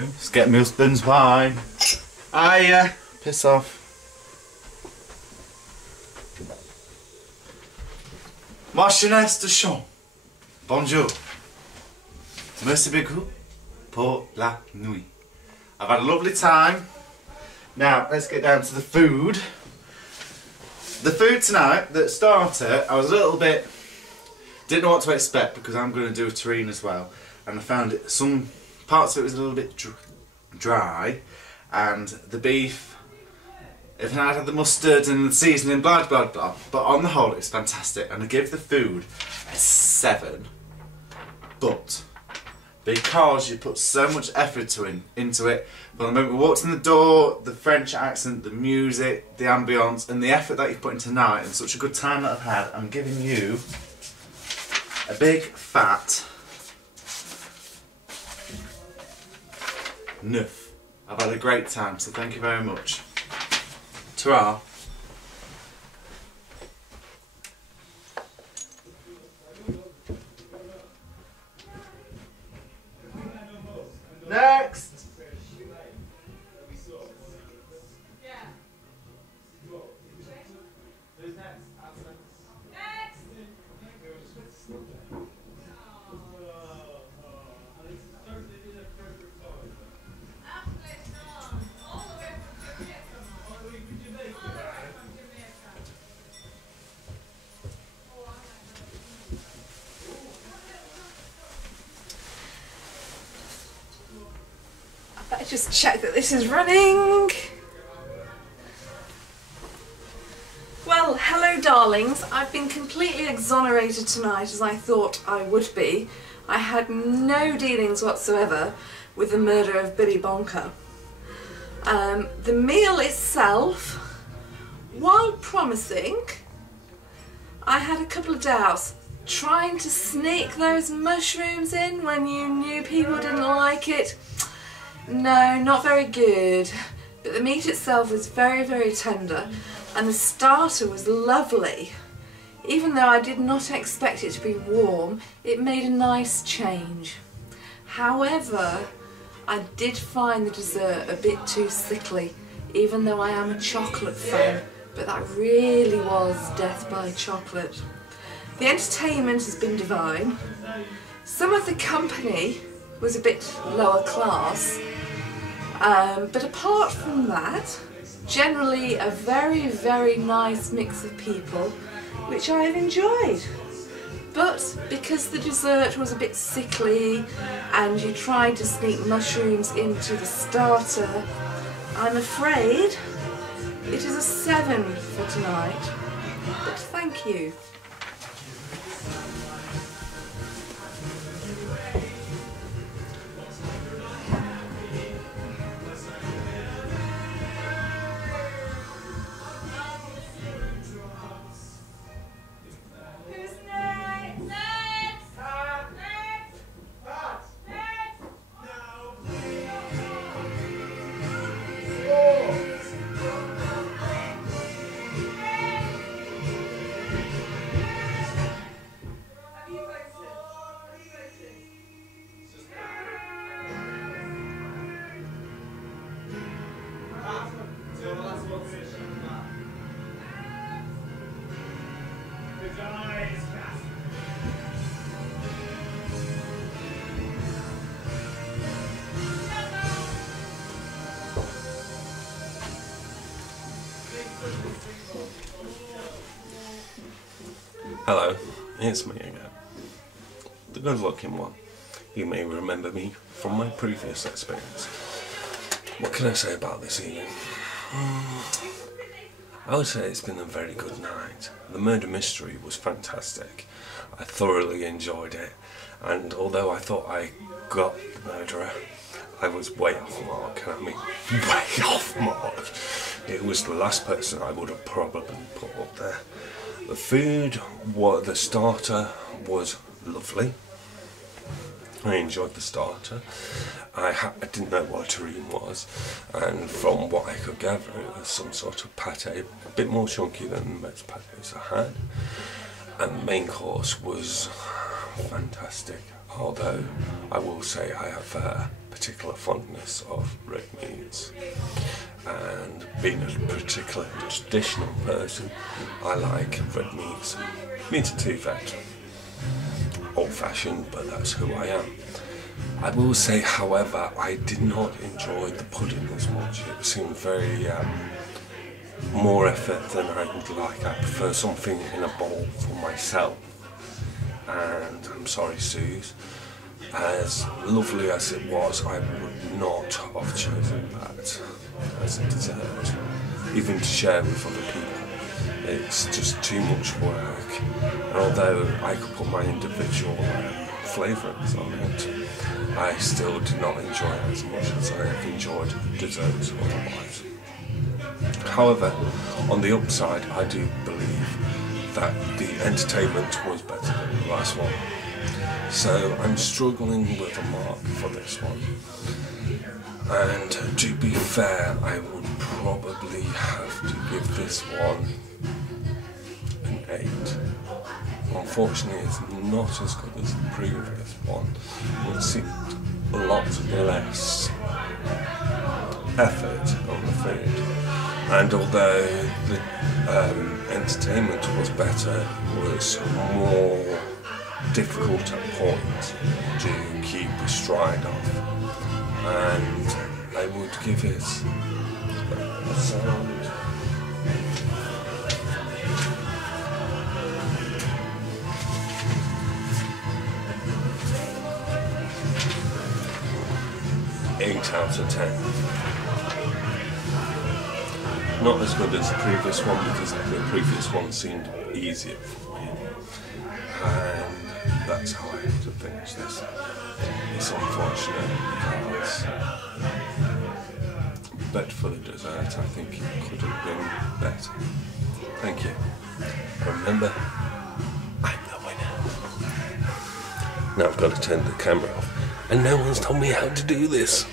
Let's get my husband's wine. Piss off. Marchioness de Champ. Bonjour. Merci beaucoup pour la nuit. I've had a lovely time. Now, let's get down to the food. The food tonight, the starter, I was a little bit... didn't know what to expect because I'm going to do a terrine as well. And I found it, some parts of it was a little bit dry. And the beef, if I had the mustard and the seasoning, blah blah blah. But on the whole, it's fantastic. And I give the food a 7. But because you put so much effort into it, from the moment we walked in the door, the French accent, the music, the ambience, and the effort that you've put in tonight, and such a good time that I've had, I'm giving you a big fat 9. I've had a great time, so thank you very much. Ta-ra. Next! I just check that this is running. Well, hello darlings. I've been completely exonerated tonight as I thought I would be. I had no dealings whatsoever with the murder of Billy Bonker. The meal itself, while promising, I had a couple of doubts. Trying to sneak those mushrooms in when you knew people didn't like it. No, not very good. But the meat itself was very, very tender, and the starter was lovely. Even though I did not expect it to be warm, it made a nice change. However, I did find the dessert a bit too sickly, even though I am a chocolate fan, but that really was death by chocolate. The entertainment has been divine. Some of the company was a bit lower class, but apart from that, generally a very, very nice mix of people, which I have enjoyed. But because the dessert was a bit sickly and you tried to sneak mushrooms into the starter, I'm afraid it is a 7 for tonight. But thank you. Hello, it's me again. The good-looking one. You may remember me from my previous experience. What can I say about this evening? I would say it's been a very good night. The murder mystery was fantastic. I thoroughly enjoyed it, and although I thought I got the murderer, I was way off mark, and I mean way off mark. It was the last person I would have probably put up there. The food, the starter was lovely. I enjoyed the starter. I didn't know what a terrine was, and from what I could gather it was some sort of pate, a bit more chunky than most pates I had. And the main course was fantastic, although I will say I have particular fondness of red meats, and being a particular traditional person, I like red meats. Meat and two veg. Old-fashioned, but that's who I am. I will say, however, I did not enjoy the pudding as much. It seemed very more effort than I would like. I prefer something in a bowl for myself. And I'm sorry, Suze, as lovely as it was, I would not have chosen that as a dessert, even to share with other people. It's just too much work, and although I could put my individual flavourings on it, I still did not enjoy it as much as I have enjoyed desserts otherwise. However, on the upside, I do believe that the entertainment was better than the last one. So I'm struggling with a mark for this one. And to be fair, I would probably have to give this one an 8. Unfortunately, it's not as good as the previous one. It seemed a lot less effort on the food. And although the entertainment was better, it was more difficult at points to keep a stride of. And I would give it a sound 8 out of 10. Not as good as the previous one, because the previous one seemed easier for me. And that's how I have to finish this. It's unfortunate because, but for the dessert, I think it could have been better. Thank you. Remember, I'm the winner. Now I've got to turn the camera off, and no one's told me how to do this.